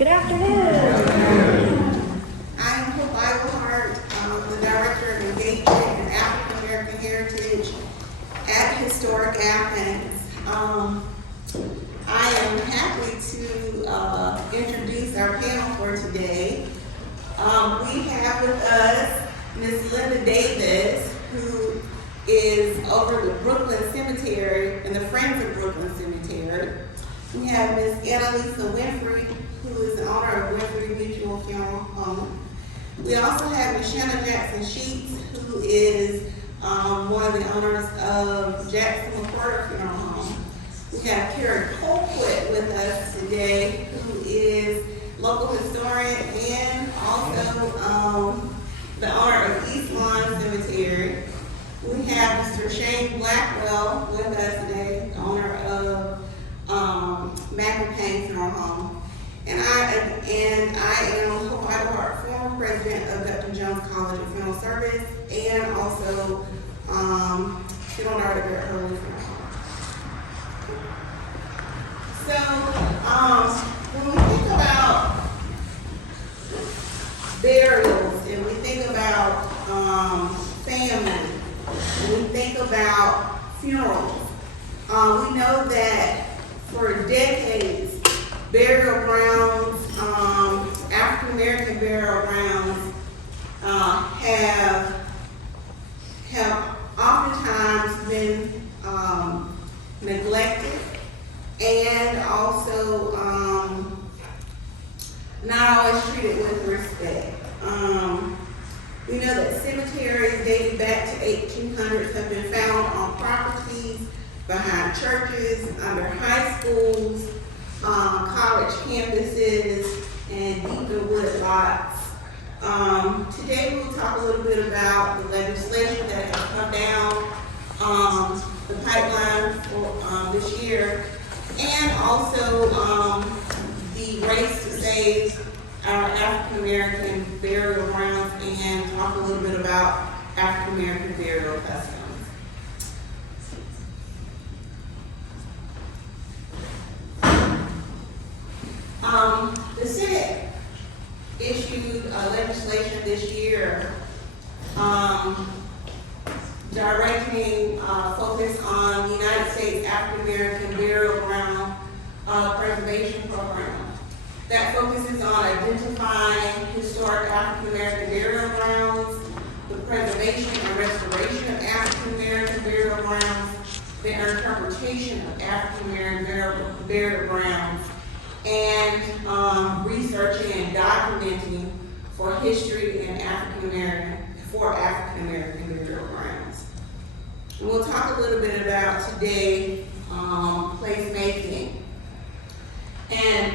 Good afternoon. I'm Iglehart, the Director of Engagement and African American Heritage at Historic Athens. I am happy to introduce our panel for today. We have with us Ms. Linda Davis, who is over the Brooklyn Cemetery and the Friends of Brooklyn Cemetery. We have Ms. Annalisa Winfrey, who is the owner of Winfrey Mutual Funeral Home. We also have Ms. Shanna Jackson-Sheats, who is one of the owners of Jackson-McWhorter Funeral Home. We have Carey Colquitt with us today, who is local historian and also the owner of East Lawn Cemetery. We have Mr. Blackwell with us today, the owner of Mack and Payne Funeral Home. And I am Homegoing former president of Dr. Jones College of Funeral Service and also funeral director at Early Funeral Home. So when we think about burials and we think about family, when we think about funerals, we know that for decades, burial grounds, African American burial grounds, have oftentimes been neglected and also not always treated with respect. We know that cemeteries dating back to 1800s have been found on properties, behind churches, under high schools, college campuses, and deep in wood lots. Today we'll talk a little bit about the legislation that has come down the pipeline for this year, and also the race to save our African American burial grounds, and talk a little bit about African American burial customs. The Senate issued legislation this year directing focus on the United States African American Burial Ground Preservation Program. That focuses on identifying historic African American burial grounds, the preservation and restoration of African American burial grounds, the interpretation of African American burial grounds, and researching and documenting for history and African American burial grounds. And we'll talk a little bit about today placemaking. And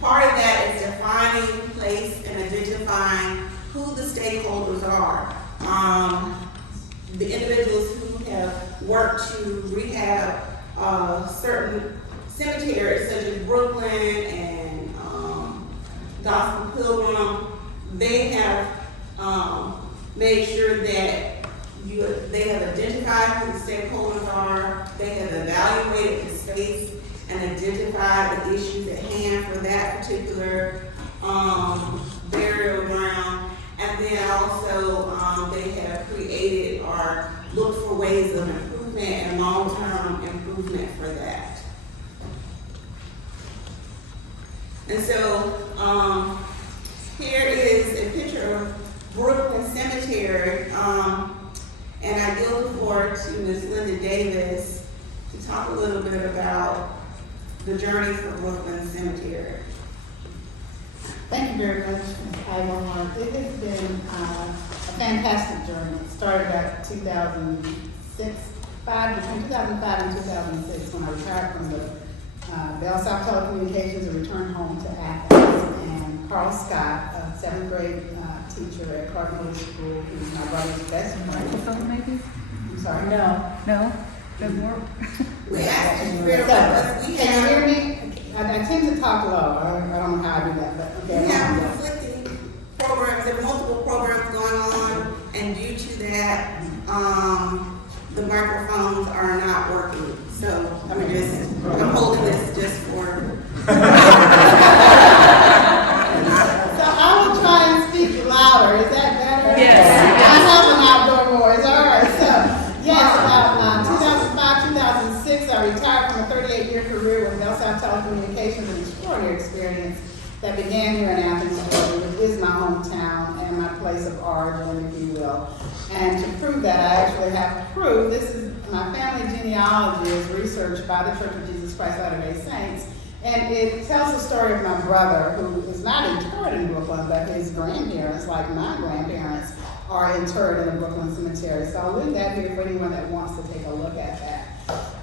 part of that is defining place and identifying who the stakeholders are. The individuals who have worked to rehab certain cemeteries such as Brooklyn and Gospel Pilgrim, they have made sure that they have identified who the stakeholders are, they have evaluated the space and identified the issues at hand for that particular burial ground, and then also they have created or looked for ways of improvement and long-term improvement for that. And so here is a picture of Brooklyn Cemetery, and I yield the floor to Ms. Linda Davis to talk a little bit about the journey for Brooklyn Cemetery. Thank you very much, Ms. Iglehart. It has been a fantastic journey. It started back in 2005, between 2005 and 2006, when I retired from the Bell South Telecommunications and returned home to Athens. And Carl Scott, a 7th grade teacher at Clark Middle School, who's my brother's best friend. Microphone, maybe? I'm sorry. No, doesn't work. We asked you to bear with us. Can you hear me? I tend to talk low. I don't know how I do that, but okay. We have conflicting programs. There are multiple programs going on, and due to that, the microphones are not working. So I'm holding this just for that began here in Athens, Georgia, which is my hometown and my place of origin, if you will. And to prove that, I actually have proof. This is my family genealogy is researched by the Church of Jesus Christ Latter-day Saints. And it tells the story of my brother, who is not interred in Brooklyn, but his grandparents, like my grandparents, are interred in the Brooklyn Cemetery. So I'll leave that here for anyone that wants to take a look at that.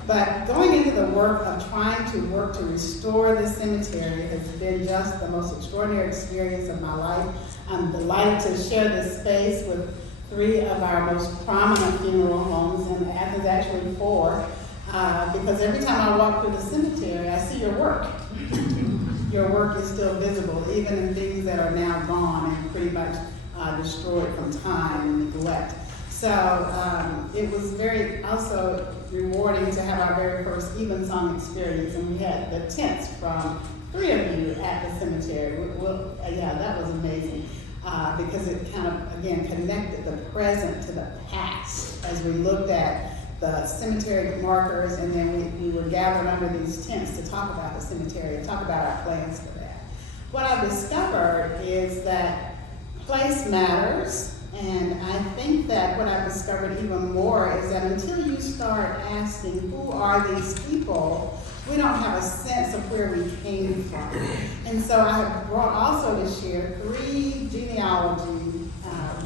But going into the work of trying to work to restore the cemetery has been just the most extraordinary experience of my life. I'm delighted to share this space with 3 of our most prominent funeral homes in Athens, actually 4. Because every time I walk through the cemetery, I see your work. Your work is still visible, even in things that are now gone and pretty much destroyed from time and neglect. So it was very also rewarding to have our very first evensong experience, and we had the tents from 3 of you at the cemetery. Yeah, that was amazing because it kind of, again, connected the present to the past as we looked at the cemetery markers, and then we were gathered under these tents to talk about the cemetery and talk about our plans for that. What I've discovered is that place matters, and I think that what I've discovered even more is that until you start asking who are these people, we don't have a sense of where we came from. And so I have brought also to share 3 genealogy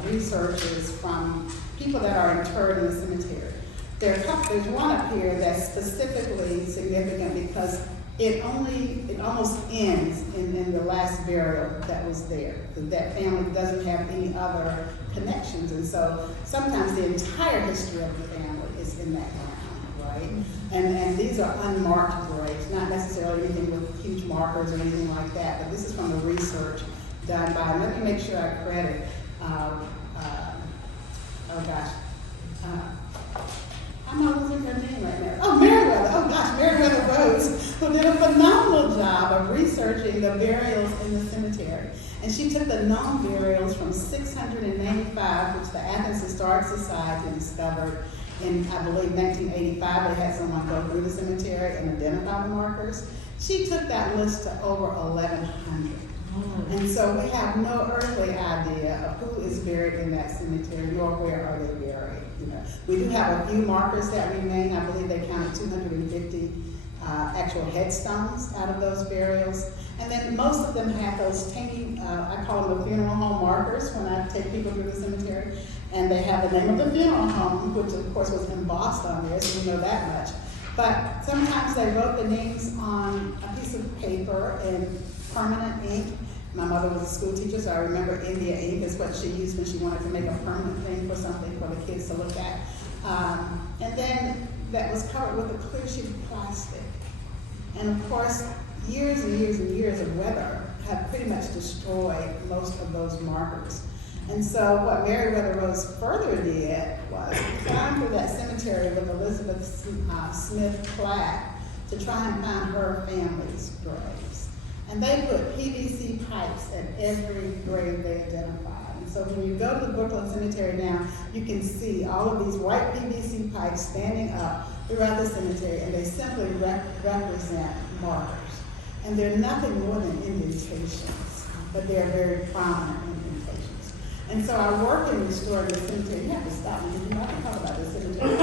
researchers from people that are interred in the cemetery. There's one up here that's specifically significant because it almost ends in the last burial that was there. That family doesn't have any other connections, and so sometimes the entire history of the family is in that ground, right? And these are unmarked graves, not necessarily anything with huge markers or anything like that, but this is from the research done by, let me make sure I credit, I'm not losing her name right now. Oh, Meriwether Rhodes, who did a phenomenal job of researching the burials in the cemetery. And she took the known burials from 695, which the Athens Historic Society discovered in, I believe, 1985. They had someone go through the cemetery and identify the markers. She took that list to over 1,100. And so we have no earthly idea of who is buried in that cemetery, nor where are they buried. You know, we do have a few markers that remain. I believe they counted 250 actual headstones out of those burials. And then most of them have those tiny, I call them the funeral home markers when I take people through the cemetery. And they have the name of the funeral home, which of course was embossed on there, so we know that much. But sometimes they wrote the names on a piece of paper in permanent ink. My mother was a school teacher, so I remember India ink is what she used when she wanted to make a permanent thing for something for the kids to look at. And then that was covered with a clear sheet of plastic. And of course, years and years and years of weather have pretty much destroyed most of those markers. And so what Meriwether Rhodes further did was climb through that cemetery with Elizabeth Smith plaque to try and find her family's graves. And they put PVC pipes at every grave they identified. And so when you go to the Brooklyn Cemetery now, you can see all of these white PVC pipes standing up throughout the cemetery, and they simply represent markers. And they're nothing more than indentations, but they're very prominent indentations. And so our work in restoring the cemetery, you have to stop me, you know, I can talk about the cemetery.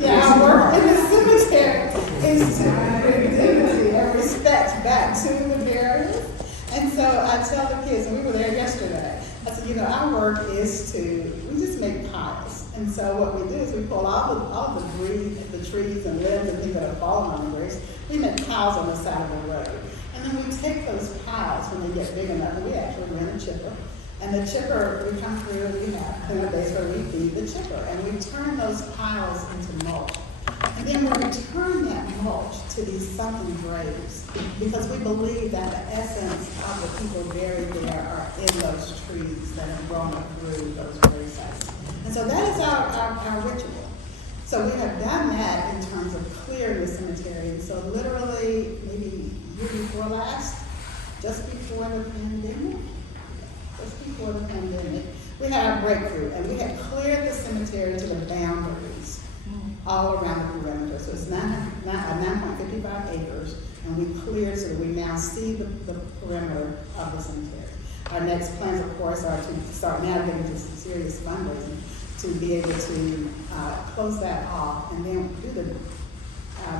Yeah, our work in the cemetery is to bring dignity and respect back to the burials. And so I tell the kids, and we were there yesterday, I said, you know, our work is we just make piles. And so what we do is we pull all the debris, the trees and limbs and things that have fallen on the graves, we make piles on the side of the road. And then we take those piles when they get big enough, and we actually rent a chipper. And the chipper, we come through and we have cleaner days where we feed the chipper. And we turn those piles into mulch. And then we return that mulch to these sunken graves because we believe that the essence of the people buried there are in those trees that have grown up through those grave sites. And so that is our ritual. So we have done that in terms of clearing the cemetery. And so literally, maybe year before last, just before the pandemic, we had our breakthrough, and we had cleared the cemetery to the boundaries all around the perimeter. So it's 9.55 acres, and we cleared so that we now see the perimeter of the cemetery. Our next plans, of course, are to start now getting into some serious fundraising to be able to close that off and then do the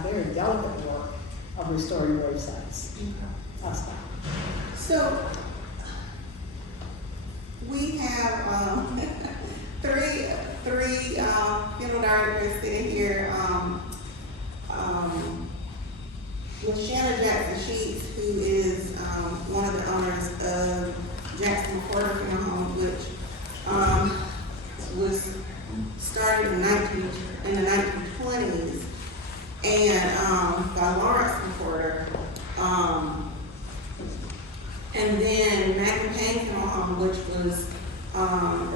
very delicate work of restoring grave sites. So, we have three funeral directors sitting here. With Shanna Jackson-Sheats, who is one of the owners of Jackson-McWhorter Funeral Home, which was started in the 1920s, and by Lawrence McWhorter. And then Mack and Payne Funeral Home, which was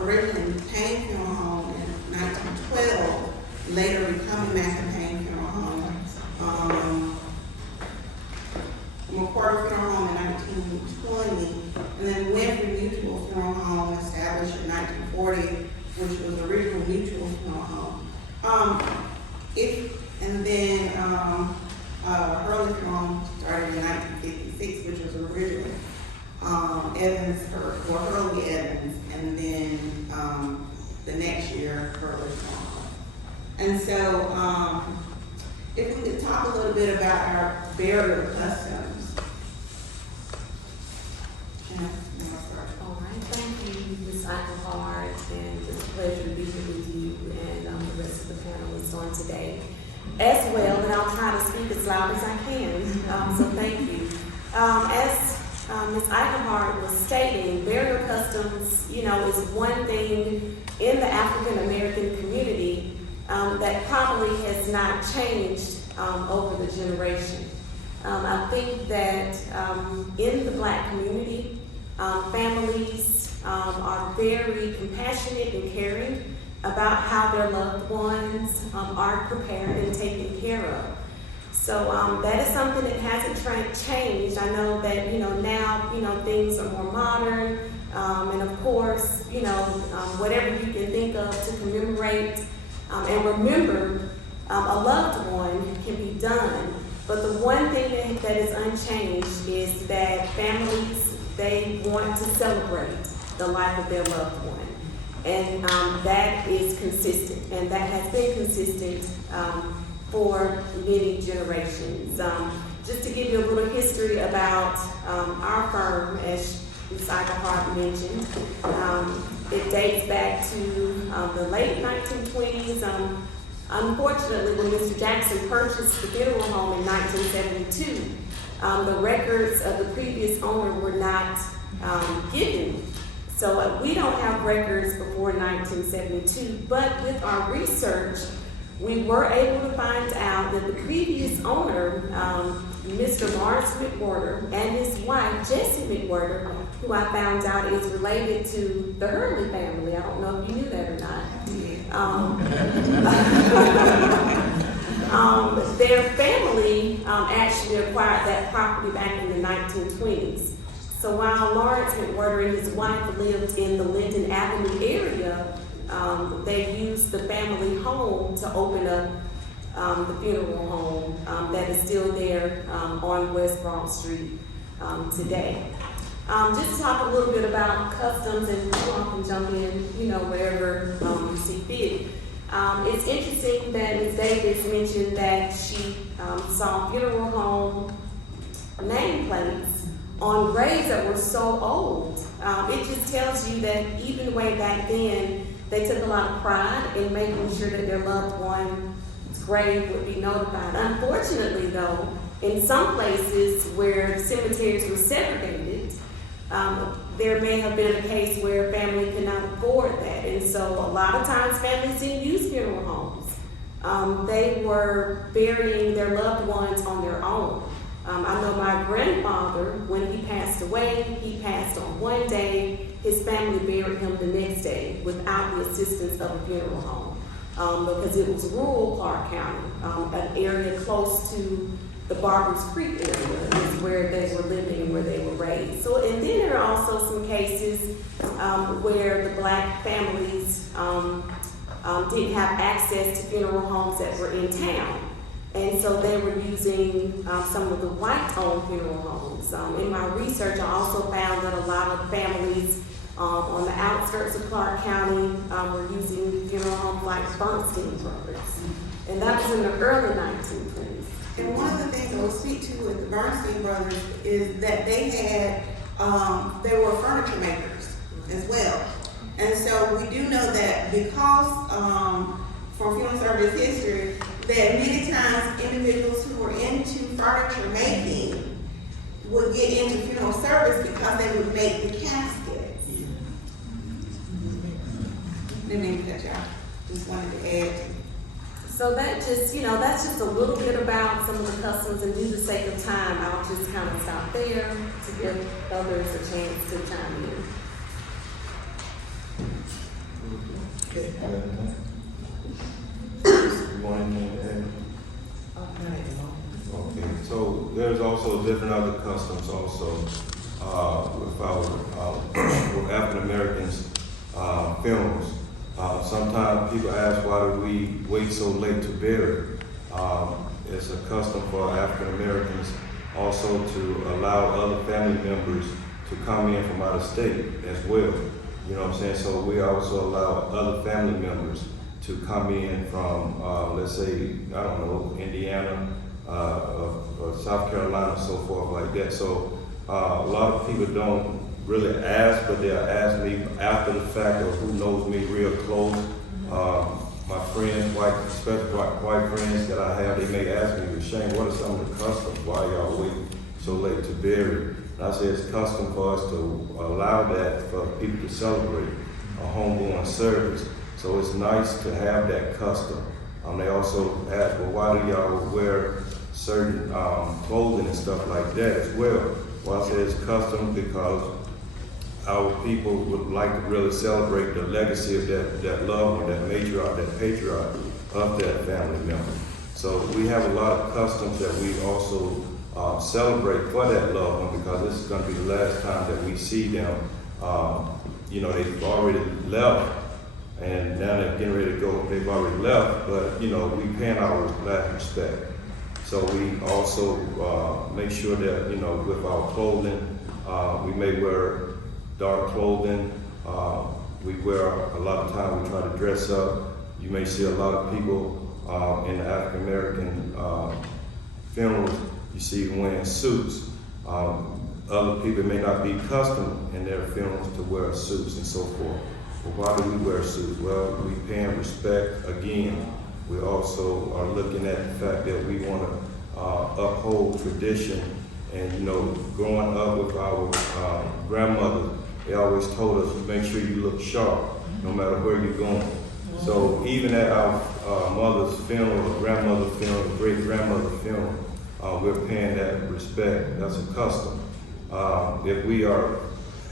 originally Payne Funeral Home in 1912, later becoming Mack and Payne Funeral Home. McWhorter Funeral Home in 1920, and then Winfrey Mutual Funeral Home established in 1940, which was the original Mutual Funeral Home. And then Hurley Funeral Home started in 1956, which was originally Evans or Hurley Evans, and then the next year Hurley Funeral Home. And so, if we could talk a little bit about our burial customs. All right, thank you, Ms. Iglehart, and it's a pleasure to be here with you and the rest of the panelists on today as well, and I'll try to speak as loud as I can, so thank you. As Ms. Iglehart was stating, burial customs, is one thing in the African American community that probably has not changed over the generation. I think that in the Black community, families are very compassionate and caring about how their loved ones are prepared and taken care of. So that is something that hasn't changed. I know that now things are more modern, and of course whatever you can think of to commemorate and remember a loved one can be done. But the one thing that is unchanged is that families, they want to celebrate the life of their loved one. And that is consistent, and that has been consistent for many generations. Just to give you a little history about our firm, as Ms. Iglehart mentioned, it dates back to the late 1920s. Unfortunately, when Mr. Jackson purchased the funeral home in 1972, the records of the previous owner were not given. So we don't have records before 1972, but with our research, we were able to find out that the previous owner, Mr. Lawrence McWhorter, and his wife, Jessie McWhorter, who I found out is related to the Hurley family. I don't know if you knew that or not. Their family actually acquired that property back in the 1920s. So while Lawrence McWhorter and his wife lived in the Linden Avenue area, they used the family home to open up the funeral home that is still there on West Broad Street today. Just to talk a little bit about customs, and you all can jump in, wherever you see fit. It's interesting that Ms. Davis mentioned that she saw funeral home nameplates on graves that were so old. It just tells you that even way back then, they took a lot of pride in making sure that their loved one's grave would be notified. Unfortunately, though, in some places where cemeteries were segregated, there may have been a case where a family could not afford that. And so a lot of times families didn't use funeral homes. They were burying their loved ones on their own. I know my grandfather, when he passed away, he passed on one day. His family buried him the next day without the assistance of a funeral home because it was rural Clark County, an area close to the Barbers Creek area is where they were living, where they were raised. So, and then there are also some cases where the Black families didn't have access to funeral homes that were in town. And so they were using some of the white-owned funeral homes. In my research, I also found that a lot of families on the outskirts of Clark County were using funeral homes like Bernstein Brothers. And that was in the early 1920s. And one of the things I will speak to with the Bernstein Brothers is that they had, they were furniture makers as well. And so we do know that because from funeral service history, that many times individuals who were into furniture making would get into funeral service because they would make the caskets. Didn't mean to cut you off. Just wanted to add. So that just, that's just a little bit about some of the customs, and due to the sake of time, I'll just kind of stop there to give others a chance to chime in. Okay, so there's also different other customs also with our African Americans funerals. Sometimes people ask, why do we wait so late to bury? It's a custom for African Americans also to allow other family members to come in from out of state as well. You know what I'm saying? So we also allow other family members to come in from, let's say, I don't know, Indiana, or South Carolina, so forth like that. So a lot of people don't really ask, but they'll ask me after the fact, or who knows me real close. My friends, especially white friends that I have, they may ask me, Shane, what are some of the customs? Why y'all wait so late to bury? And I say it's custom for us to allow that for people to celebrate a homegoing service. So it's nice to have that custom. They also ask, well, why do y'all wear certain clothing and stuff like that as well? Well, I say it's custom because our people would like to really celebrate the legacy of that loved one, that matriarch, that patriarch of that family member. So we have a lot of customs that we also celebrate for that loved one, because this is going to be the last time that we see them. They've already left, and now they're getting ready to go. They've already left, but we paying our last respect. So we also make sure that with our clothing, we may wear dark clothing. We wear a lot of time. We try to dress up. You may see a lot of people in the African American funerals. You see them wearing suits. Other people may not be accustomed in their funerals to wear suits and so forth. But why do we wear suits? Well, we paying respect again. We also are looking at the fact that we want to uphold tradition. And growing up with our grandmothers, they always told us to make sure you look sharp, no matter where you're going. So even at our mother's funeral, grandmother's funeral, great-grandmother's funeral, we're paying that respect. That's a custom. If we are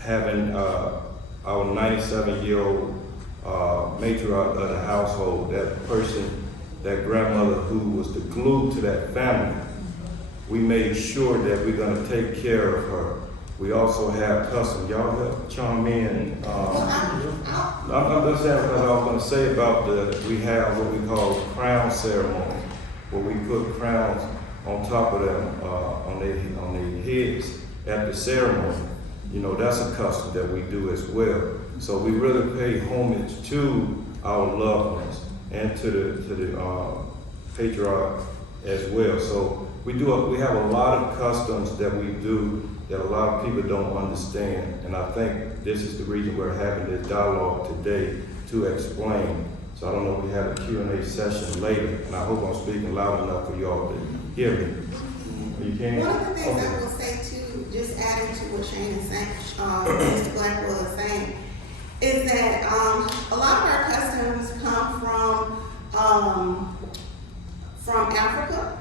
having our 97-year-old matriarch of the household, that person, that grandmother who was the glue to that family, we made sure that we're going to take care of her. We also have custom. Y'all help chime in. I'm just saying, because I was going to say about we have what we call crown ceremony, where we put crowns on top of them, on their heads at the ceremony. That's a custom that we do as well. So we really pay homage to our loved ones and to the patriarch as well. So we have a lot of customs that we do that a lot of people don't understand. And I think this is the reason we're having this dialogue today, to explain. So I don't know if we have a Q&A session later, and I hope I'm speaking loud enough for y'all to hear me. You can? One of the things I will say too, just adding to what Shane is saying, Mr. Blackwell is saying, is that a lot of our customs come from Africa,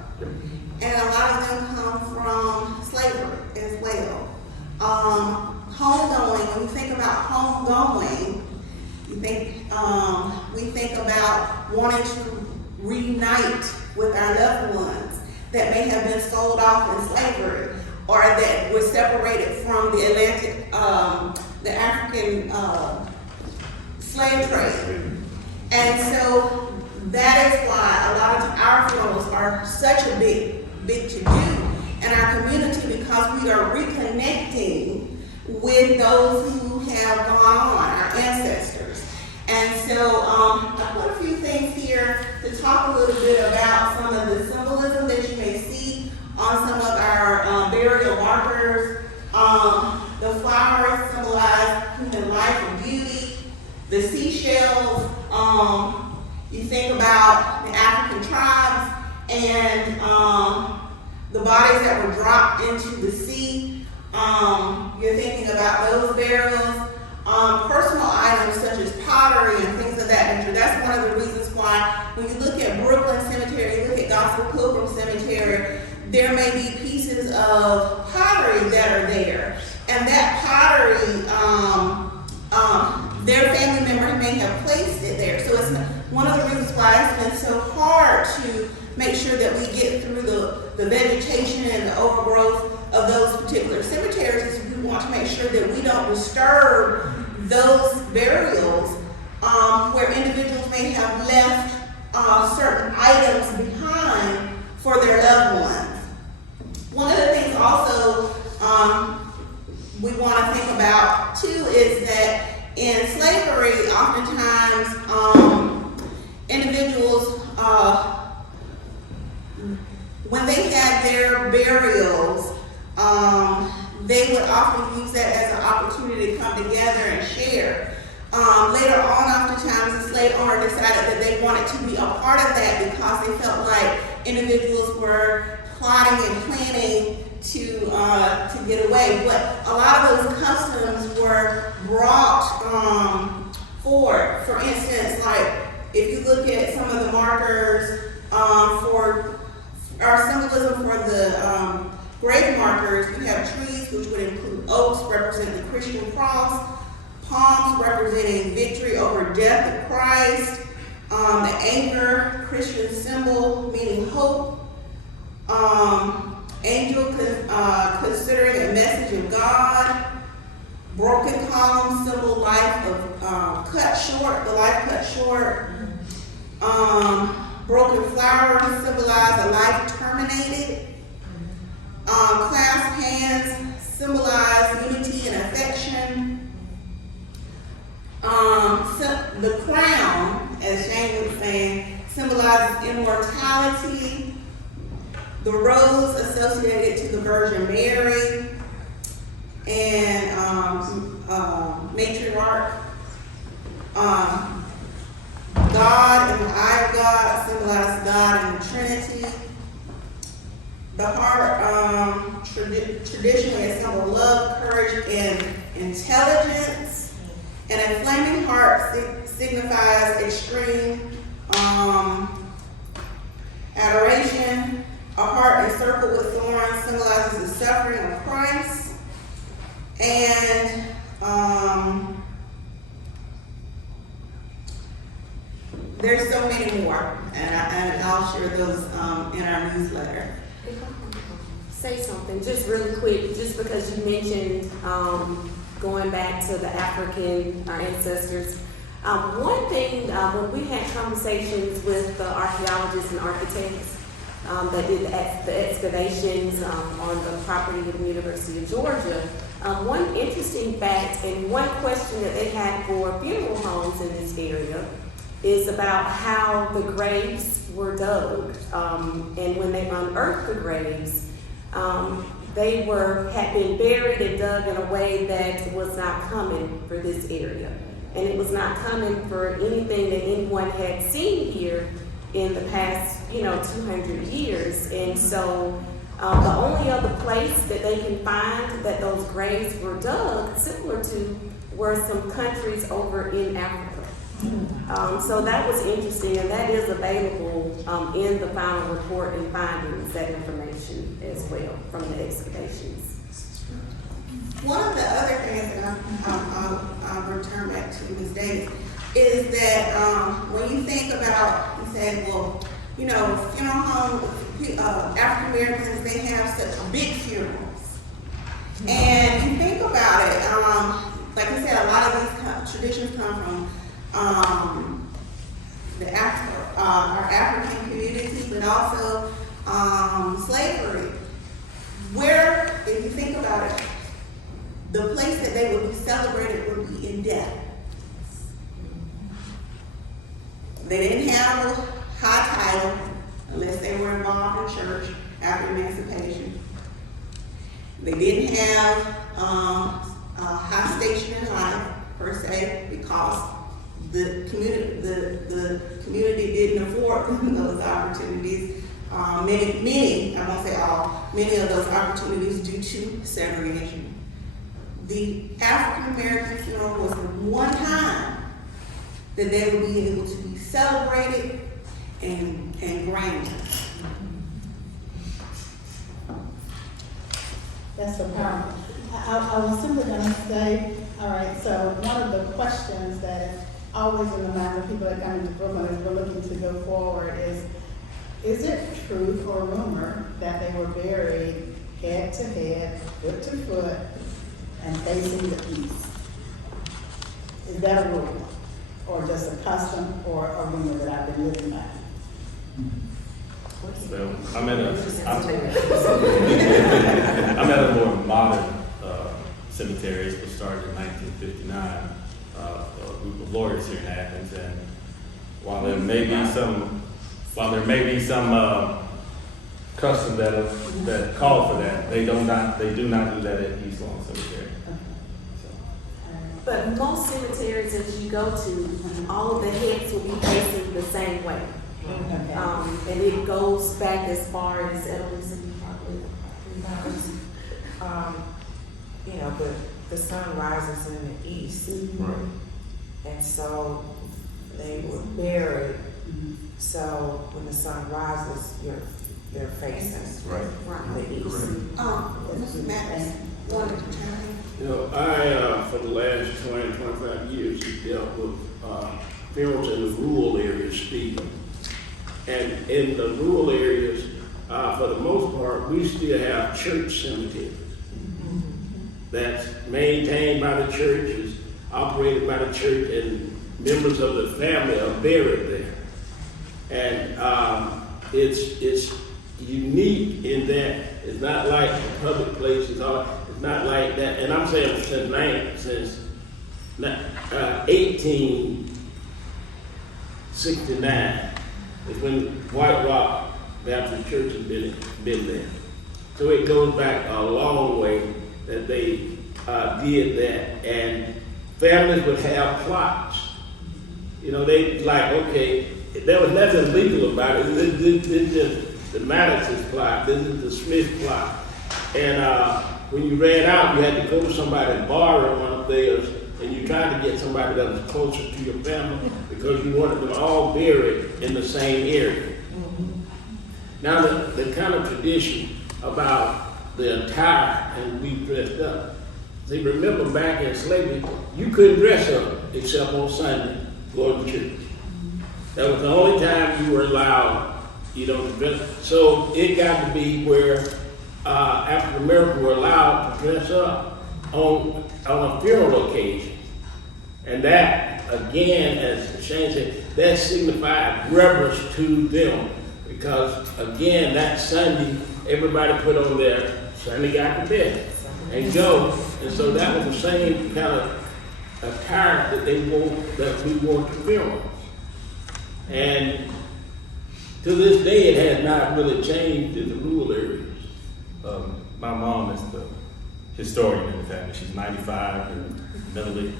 and a lot of them come from slavery as well. Homegoing, when you think about homegoing, we think about wanting to reunite with our loved ones that may have been sold off in slavery, or that were separated from the African slave trade. And so that is why a lot of our funerals are such a big to do in our community, because we are reconnecting with those who have gone on, our ancestors. And so I put a few things here to talk a little bit about some of the symbolism that you may see on some of our burial markers. The flowers symbolize human life and beauty. The seashells, you think about the African tribes and the bodies that were dropped into the sea. You're thinking about those burials. Personal items such as pottery and things of that nature. That's one of the reasons why when you look at Brooklyn Cemetery, look at Gospel Pilgrim Cemetery, there may be pieces of pottery that are there. And that pottery, their family members may have placed it there. So it's one of the reasons why it's been so hard to make sure that we get through the vegetation and the overgrowth of those particular cemeteries, is we want to make sure that we don't disturb those burials where individuals may have left certain items behind for their loved ones. One of the things also we want to think about too is that in slavery, oftentimes individuals, when they had their burials, they would often use that as an opportunity to come together and share. Later on, oftentimes, the slave owner decided that they wanted to be a part of that because they felt like individuals were plotting and planning to get away. But a lot of those customs were brought forward. For instance, like if you look at some of the markers for our symbolism for the grave markers, we have trees, which would include oaks representing the Christian cross, palms representing victory over death of Christ, the anchor, Christian symbol meaning hope, angel considering a message of God, broken column symbol life of cut short, the life cut short, broken flowers symbolize a life terminated, clasped hands symbolize unity and affection. The crown, as Shane was saying, symbolizes immortality. The rose associated to the Virgin Mary, and matriarch. God and the eye of God symbolize God and the Trinity. The heart, traditionally a symbol of love, courage, and intelligence. And a flaming heart signifies extreme adoration. A heart encircled with thorns symbolizes the suffering of Christ. And there's so many more, and I'll share those in our newsletter. Say something just really quick, just because you mentioned going back to the African ancestors. One thing, when we had conversations with the archaeologists and architects that did the excavations on the property of the University of Georgia, one interesting fact and one question that they had for funeral homes in this area is about how the graves were dug. And when they unearthed the graves, they had been buried and dug in a way that was not common for this area. And it was not common for anything that anyone had seen here in the past, 200 years. And so the only other place that they can find that those graves were dug, similar to, were some countries over in Africa. So that was interesting, and that is available in the final report and findings, that information as well from the excavations. One of the other things that I'll return back to Ms. Davis is that when you think about, you said, well, funeral homes, African Americans, they have such big funerals. And you think about it, like I said, a lot of these traditions come from our African community, but also slavery. Where, if you think about it, the place that they would be celebrated would be in death. They didn't have a high title unless they were involved in church after emancipation. They didn't have a high station in life per se because the community didn't afford those opportunities. Many, I won't say all, many of those opportunities due to segregation. The African American funeral was the one time that they would be able to be celebrated and grand. That's so powerful. I was simply going to say, all right, so one of the questions that is always in the mind of people that come into Brooklyn as we're looking to go forward is it truth or rumor that they were buried head to head, foot to foot, and facing the east? Is that a rumor, or just a custom, or a rumor that I've been living by? Well, I'm at a more modern cemetery. It was started in 1959. A group of lawyers here in Athens, and while there may be some custom that call for that, they do not do that at East Lawn Cemetery. But most cemeteries that you go to, all of the heads will be facing the same way. Okay. And it goes back as far as Edelman's and You know, the sun rises in the east, Right. and so they were buried. So when the sun rises, you're facing Right. the east. Mr. Maddox, wanted to chime in. You know, I, for the last 20, 25 years, have dealt with funerals in the rural areas speaking. And in the rural areas, for the most part, we still have church cemeteries. That's maintained by the church, is operated by the church, and members of the family are buried there. And it's unique in that it's not like public places, it's not like that. And I'm saying since 1869 is when White Rock Baptist Church has been there. So it goes back a long way that they did that. And families would have plots. You know, they like, okay, there was nothing legal about it. This is just the Maddox's plot. This is the Smith plot. And when you ran out, you had to go to somebody and borrow one of theirs, and you tried to get somebody that was closer to your family because you wanted them all buried in the same area. Now, the kind of tradition about the attire and we dressed up. See, remember back in slavery, you couldn't dress up except on Sunday, go to church. That was the only time you were allowed, you know, to dress. So it got to be where African Americans were allowed to dress up on a funeral occasion. And that, again, as Shane said, that signified reverence to them. Because, again, that Sunday, everybody put on their Sunday got to bed and go. And so that was the same kind of attire that they wore, that we wore to funerals. And to this day, it has not really changed in the rural areas. My mom is the historian in the family. She's 95 and mentally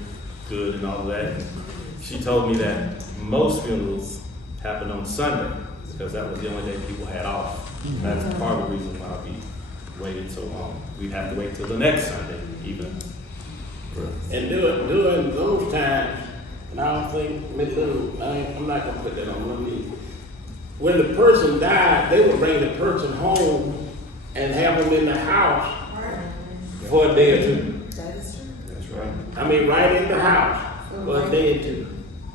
good and all of that. She told me that most funerals happen on Sunday because that was the only day people had off. That's part of the reason why we waited so long. We'd have to wait till the next Sunday, even. And during those times, and I don't think, I'm not gonna put that on one knee. When the person died, they would bring the person home and have them in the house for a day or two. That is true. That's right. I mean, right in the house for a day or two.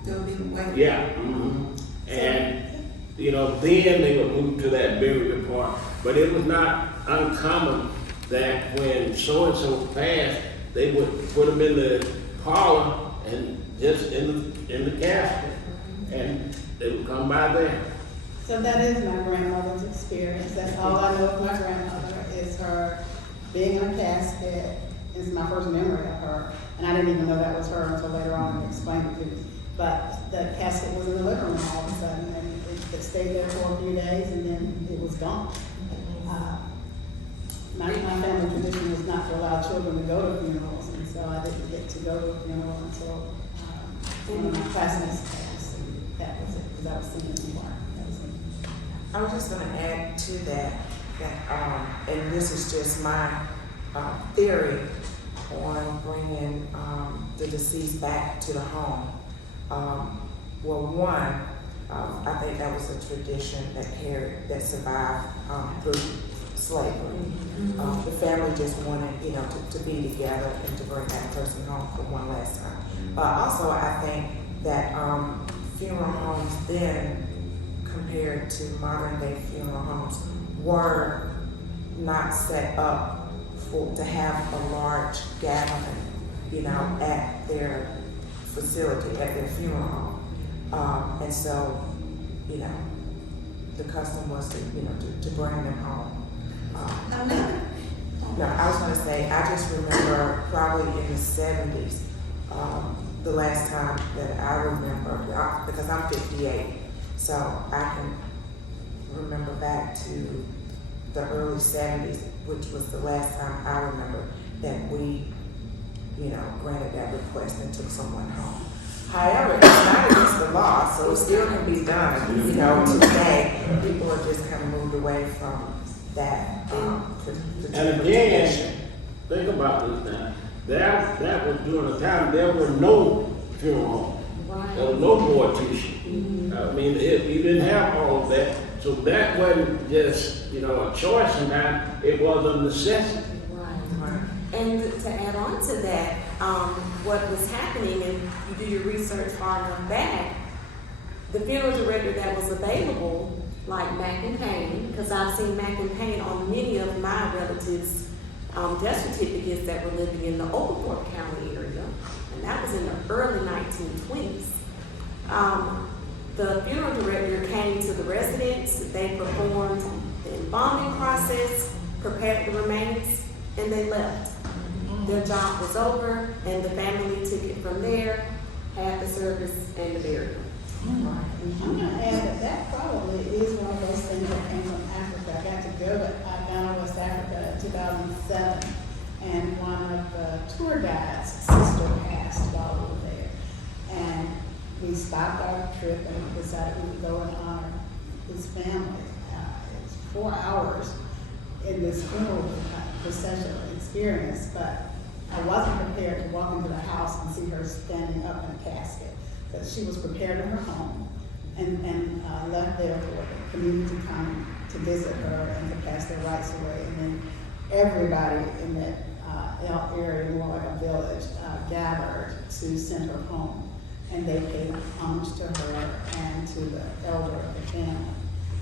They'll be waiting. Yeah. And, you know, then they would move to that burial part. But it was not uncommon that when so-and-so passed, they would put them in the parlor and just in the casket. and they would come by there. So that is my grandmother's experience. That's all I know of my grandmother is her being in a casket. Is my first memory of her. And I didn't even know that was her until later on and explained it to me. But the casket was in the living room all of a sudden, and it stayed there for a few days, and then it was gone. My family tradition was not to allow children to go to funerals, and so I didn't get to go to a funeral until one of my classmates passed, and that was it, because I was singing anymore. I was just gonna add to that, and this is just my theory on bringing the deceased back to the home. Well, one, I think that was a tradition that survived through slavery. The family just wanted, to be together and to bring that person home for one last time. Also, I think that funeral homes then, compared to modern day funeral homes, were not set up to have a large gathering, at their facility, at their funeral home. And so, the custom was to bring them home. No, I was gonna say, I just remember probably in the 70s, the last time that I remember, because I'm 58, so I can remember back to the early 70s, which was the last time I remember that we, granted that request and took someone home. However, it's not against the law, so it still can be done. Today, people are just kind of moved away from that. And again, think about this now. That was during a time there were no funeral homes. There was no mortician. I mean, we didn't have all of that. So that wasn't just, a choice sometimes, it was a necessity. Right. And to add on to that, what was happening, and you do your research far enough back, the funeral director that was available, like Mack and Payne, because I've seen Mack and Payne on many of my relatives' death certificates that were living in the Oglethorpe County area, and that was in the early 1920s. The funeral director came to the residence, they performed the embalming process, prepared the remains, and they left. Their job was over, and the family took it from there, had the service and the burial. I'm going to add that probably is one of those things that came from Africa. I got to go to Ghana, West Africa in 2007, and one of the tour guides' sister passed while we were there. And we stopped our trip and decided we would go and honor his family. It was 4 hours in this funeral procession experience, but I wasn't prepared to walk into the house and see her standing up in a casket. But she was prepared in her home and left there for the community to come to visit her and to pass their rights away. And then everybody in that area, more like a village, gathered to send her home. And they paid homage to her and to the elder of the family.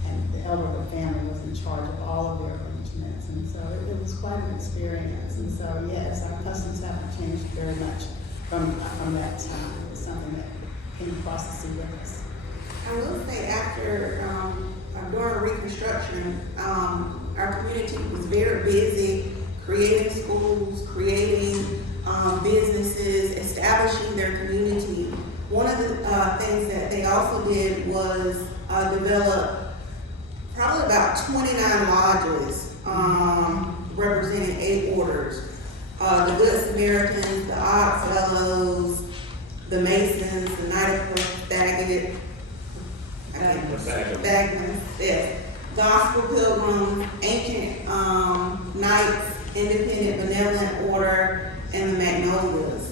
And the elder of the family was in charge of all of their arrangements. And so it was quite an experience. And so, yes, our customs haven't changed very much from that time. It was something that came across the sea with us. I will say after, during Reconstruction, our community was very busy creating schools, creating businesses, establishing their community. One of the things that they also did was develop probably about 29 lodges representing 8 orders. The Good Samaritans, the Odd Fellows, the Masons, the Knight of Daggett, yes, Gospel Pilgrims, Ancient Knights, Independent Benevolent Order, and the Magnolias.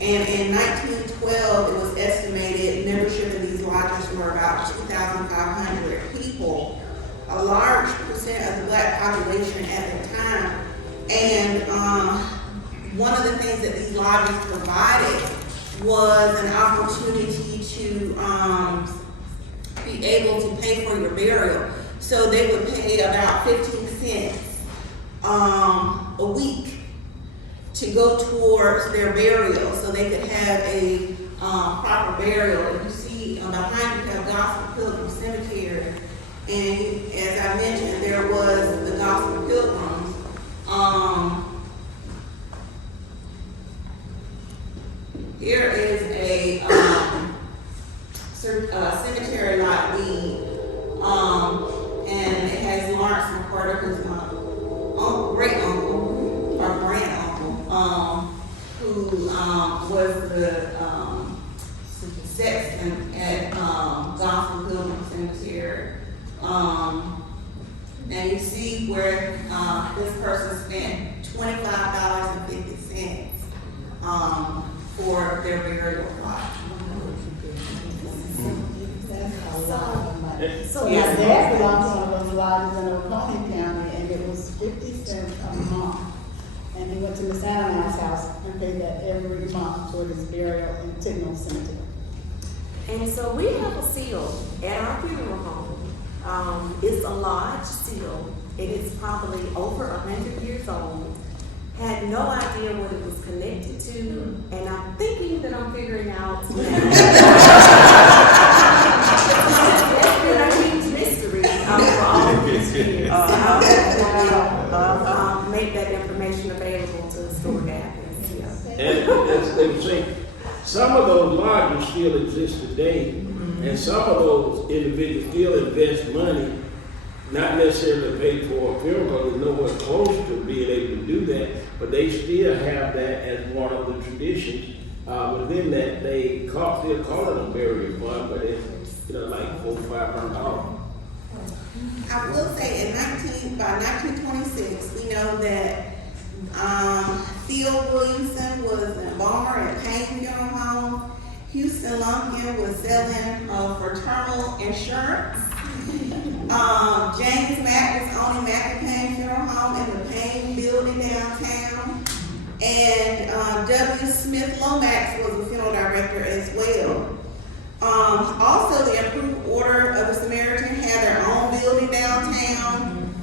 And in 1912, it was estimated membership in these lodges were about 2,500 people, a large percent of the black population at the time. And one of the things that these lodges provided was an opportunity to be able to pay for your burial. So they would pay about 15 cents a week to go towards their burial so they could have a proper burial. If you see behind the Gospel Pilgrim Cemetery. And as I mentioned, there was the Gospel Pilgrims. Here is a cemetery lot deed, and it has Lawrence McWhorter, who's my great uncle or grand uncle, who was the sexton at Gospel Pilgrim Cemetery. And you see where this person spent $25.50 for their burial plot. That's a lot of money. So My yes, dad belonged to one of those lodges in Oconee County, and it was 50 cents a month. And he went to Miss Anna's house and paid that every month toward his burial in Tignall Cemetery. and so we have a seal at our funeral home. It's a lodge seal. It is probably over 100 years old. Had no idea what it was connected to, and I'm thinking that I'm figuring out. That's been a huge mystery for all of these years. I'll have to make that information available to Historic Athens. Yeah. And as they say, some of those lodges still exist today, and some of those individuals still invest money, not necessarily pay for a funeral, they're nowhere close to being able to do that, but they still have that as one of the traditions. Within that, they still call it a burial fund, but it's like $400 or $500. I will say by 1926, we know that Theo Williamson was an embalmer at Payne Funeral Home. Houston Lumpkin was selling fraternal insurance. James Mack was owning Mack and Payne Funeral Home in the Payne building downtown. And W. Smith Lomax was the funeral director as well. Also, the Approved Order of the Samaritan had their own building downtown.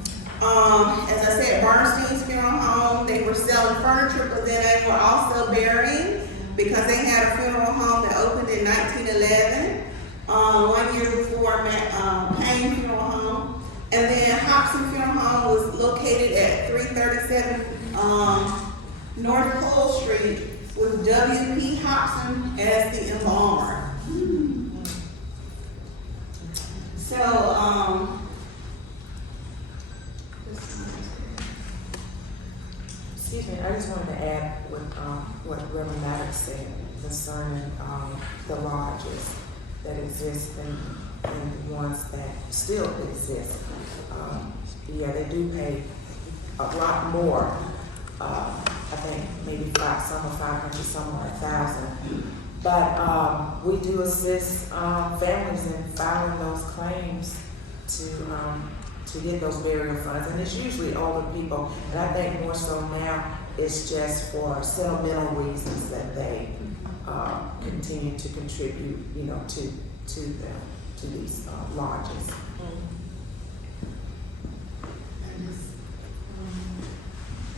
As I said, Bernstein's Funeral Home, they were selling furniture, but then they were also burying because they had a funeral home that opened in 1911, 1 year before Payne Funeral Home. And then Hobson Funeral Home was located at 337 North Cole Street with W.P. Hobson as the embalmer. So, Excuse me, I just wanted to add what Reverend Maddox said concerning the lodges that exist and the ones that still exist. Yeah, they do pay a lot more. I think maybe some are 500, some are 1,000. But we do assist families in filing those claims to get those burial funds, and it's usually older people. And I think more so now it's just for sentimental reasons that they continue to contribute, to these lodges.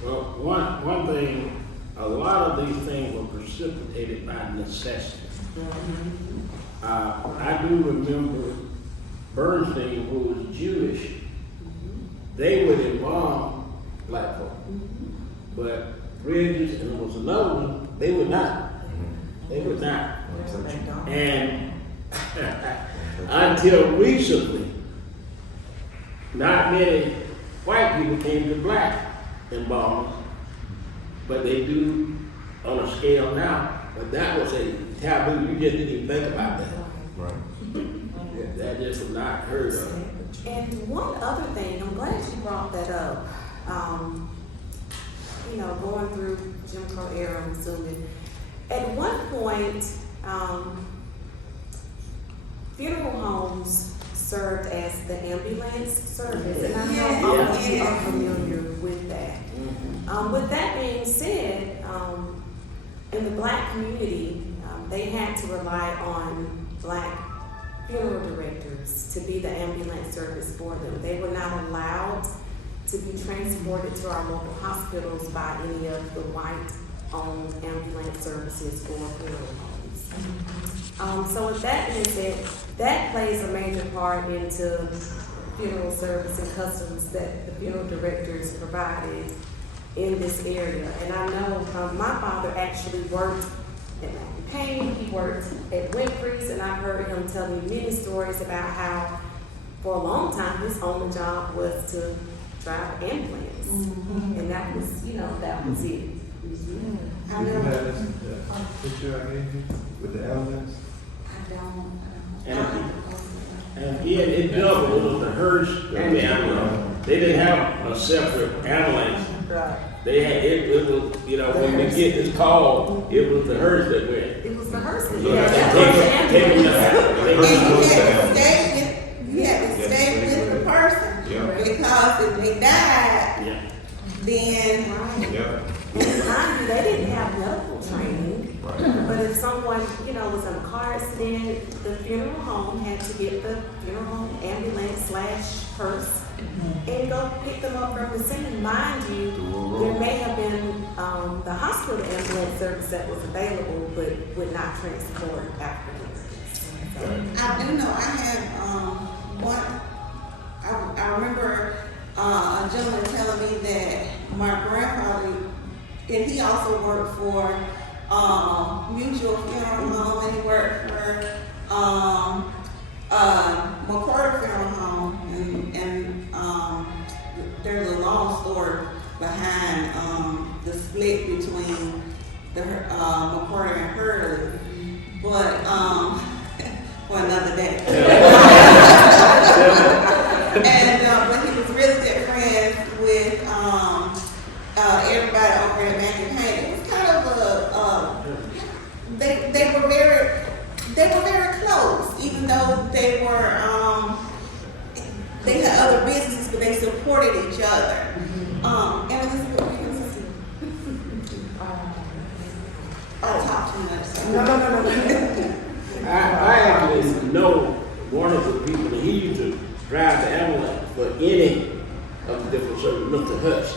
Well, one thing, a lot of these things were precipitated by necessity. I do remember Bernstein, who was Jewish, they would embalm black folk. But Bridges, and there was another one, they would not. They would not. And until recently, not many white people came to black embalmers, but they do on a scale now. But that was a taboo. You just didn't even think about that. Right. That just was not heard of. And one other thing, I'm glad you brought that up. Going through Jim Crow era, I'm assuming. At one point, funeral homes served as the ambulance service, and I know all of you are familiar with that. With that being said, in the black community, they had to rely on black funeral directors to be the ambulance service for them. They were not allowed to be transported to our local hospitals by any of the white-owned ambulance services or funeral homes. So with that being said, that plays a major part into funeral service and customs that the funeral directors provided in this area. And I know my father actually worked at Payne, he worked at Winfrey's, and I've heard him tell me many stories about how for a long time his only job was to drive ambulance. And that was, that was it. I remember, Picture I gave you with the ambulance? I don't. And again, it doubled, it was the hearse of the ambulance. They didn't have a separate ambulance. They had, it was, when we get this call, it was the hearse that went. It was the hearse. Yeah. And you had to stay with the person. Yeah. Because if they died, Yeah. then Yeah. And mind you, they didn't have medical training. Right. But if someone, was in a car accident, the funeral home had to get the funeral home ambulance / hearse and go pick them up from the scene. Mind you, there may have been the hospital ambulance service that was available, but would not transport Africans. I do know I had one. I remember a gentleman telling me that my grandfather, and he also worked for Mutual Funeral Home, and he worked for McWhorter Funeral Home, and there's a long story behind the split between the McWhorter and Hurley, but for another day. And but he was really good friends with everybody over at Mack and Payne. It was kind of they were very close, even though they had other businesses, but they supported each other. And this is what we can see. I talk too much. So. No. I actually know one of the people that he used to drive the ambulance for any of the different services, Mr. Hutch.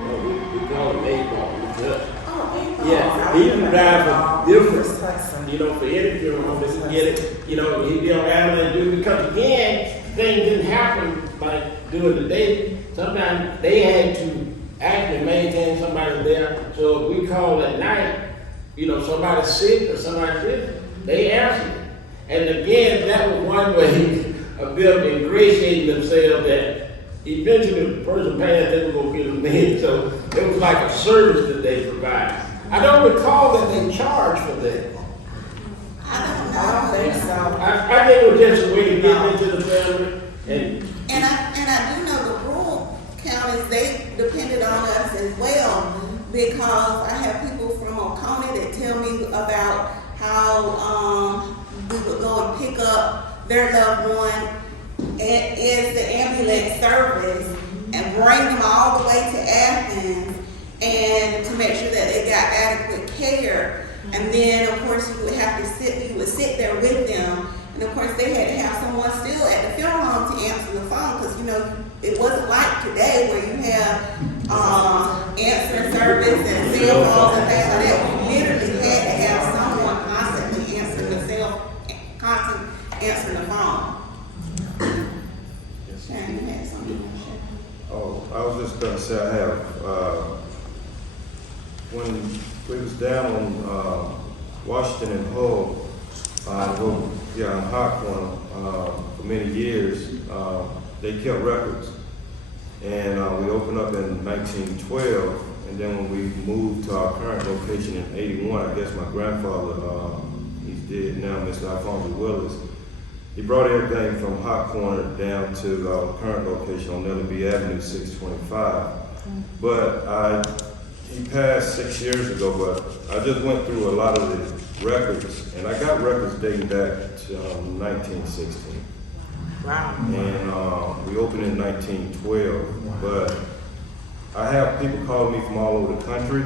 We call him A-Ball, Mr. Hutch. Yeah, he used to drive for different, for any funeral home, they can get it, he'd be on ambulance duty, because again, things didn't happen like during the day. Sometimes they had to actually maintain somebody there, so if we called at night, somebody's sick or somebody's sick, they answered. And again, that was one way of them ingratiating themselves that eventually the person paying they were going to get them in. So it was like a service that they provided. I don't recall that they charged for that. I don't think so. I think it was just a way to get into the family. And I do know the rural counties, they depended on us as well, because I have people from Oconee that tell me about how we would go and pick up their loved one in the ambulance service and bring them all the way to Athens and to make sure that they got adequate care. And then, of course, you would sit there with them. And of course, they had to have someone still at the funeral home to answer the phone, because, it wasn't like today where you have answering service and cell phones and things like that. You literally had to have someone constantly answering the phone. Shanna, you had something to share? Oh, I was just gonna say I have, when we was down on Washington and Hull, on Hot Corner, for many years, they kept records. And we opened up in 1912, and then when we moved to our current location in 81, I guess my grandfather, he's dead now, Mr. Alphonse Willis, he brought everything from Hot Corner down to our current location on Nellie Avenue, 625. But he passed 6 years ago, but I just went through a lot of the records, and I got records dating back to 1916. Wow. And we opened in 1912, but I have people calling me from all over the country,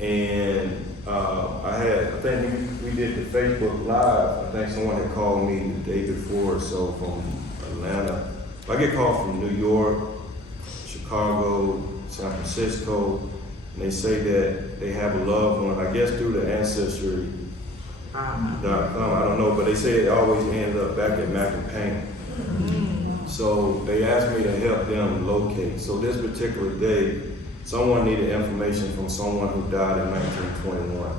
and I think we did the Facebook Live. I think someone had called me the day before or so from Atlanta. I get calls from New York, Chicago, San Francisco, and they say that they have a loved one, I guess through the ancestry I don't know, but they say it always ends up back at Mack and Payne. So they asked me to help them locate. So this particular day, someone needed information from someone who died in 1921.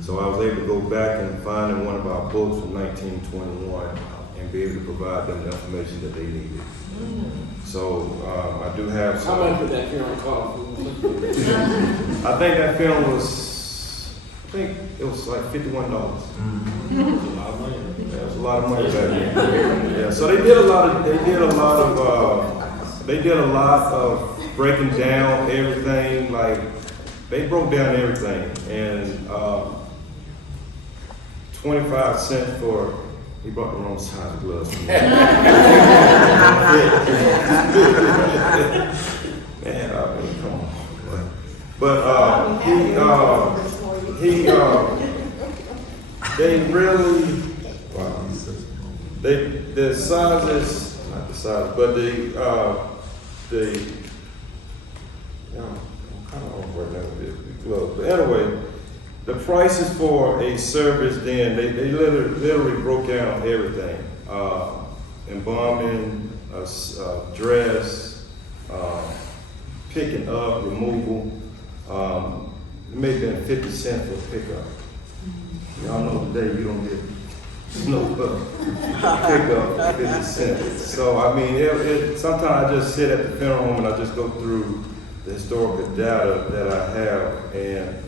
So I was able to go back and find in one of our books from 1921 and be able to provide them the information that they needed. So I do have some. How much did that film cost? I think that film was, I think it was like $51. That's a lot of money. That was a lot of money back then. Yeah, so they did a lot of breaking down everything. Like they broke down everything, and 25 cents for. He brought the wrong size of gloves. Man, I mean, come on. But they really, the sizes, not the size, but I'm kind of awkward now with the gloves. But anyway, the prices for a service then, they literally broke down everything. Embalming, dress, picking up, removal. It may have been 50 cents for pickup. Y'all know today you don't get no pickup 50 cents. So I mean, sometimes I just sit at the funeral home and I just go through the historical data that I have, and